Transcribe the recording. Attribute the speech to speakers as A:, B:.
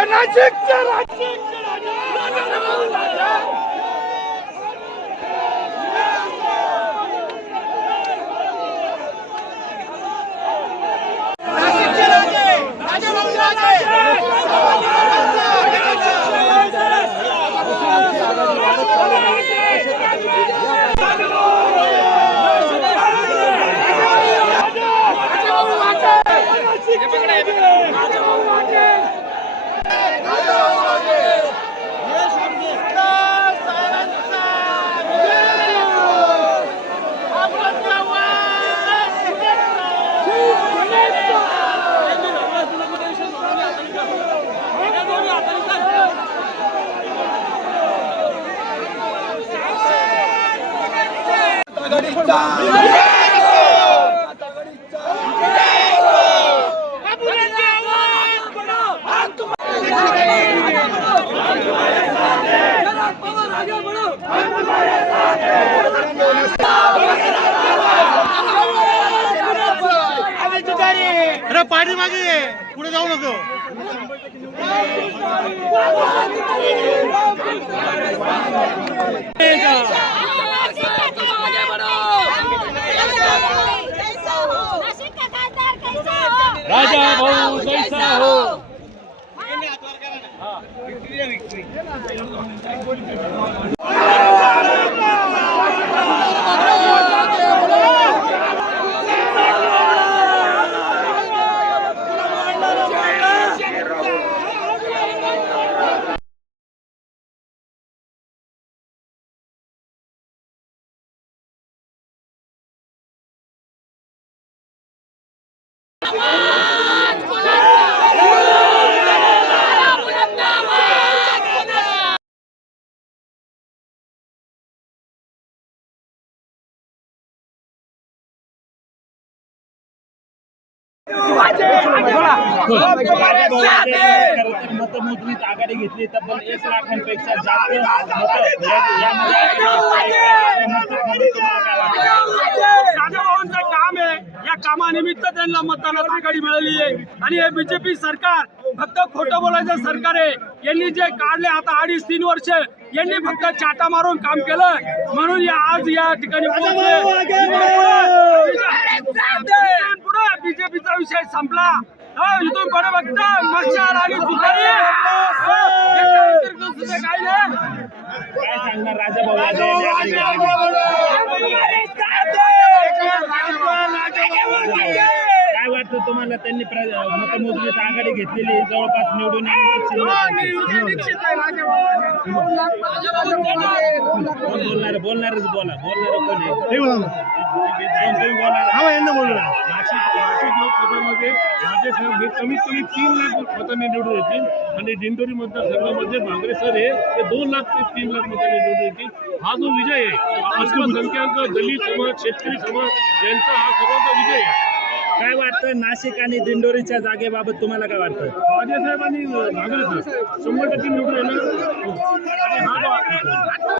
A: नाशिकचे राजा
B: अरे पाठी मागे. पुढे जाऊ नको
C: राजा じゃあ、これで終わる。
D: मतमोजणीत आघाडी घेतली तब्बल एक लाखांपेक्षा जास्त मतं यामध्ये
A: राजाभाऊंचं काम आहे या कामानिमित्त त्यांना मतदानात आघाडी मिळाली आहे. आणि हे बीजेपी सरकार फक्त खोटं बोलायचं सरकार आहे. यांनी जे काढले आता अडीच तीन वर्ष यांनी फक्त चाटा मारून काम केलं. म्हणून या आज या ठिकाणी पुढे बीजेपीचा विषय संपला. इथून पुढे फक्त मच्छर आणि
D: काय सांगणार राजे. काय वाटतं तुम्हाला त्यांनी मतमोजणीत आघाडी घेतलेली जवळपास निवडून बोलणार बोलणारच बोला. बोलणार कोण
B: हे बोला हा
E: नाशिक लोकसभेमध्ये राजे साहेब हे कमीत कमी तीन लाख मतांनी निवडून येतील. आणि दिंडोरी मतदारसंघामध्ये भांगरे सर हे दोन लाख ते तीन लाख मतांनी निवडून येतील. हा जो विजय आहे अल्पसंख्याक दलित समाज शेतकरी समाज यांचा हा सर्वांचा विजय आहे.
D: काय वाटतं नाशिक आणि दिंडोरीच्या जागेबाबत तुम्हाला काय वाटतं
E: राजे साहेब आणि सर शंभर टक्के निवडून येणार. आणि हा जो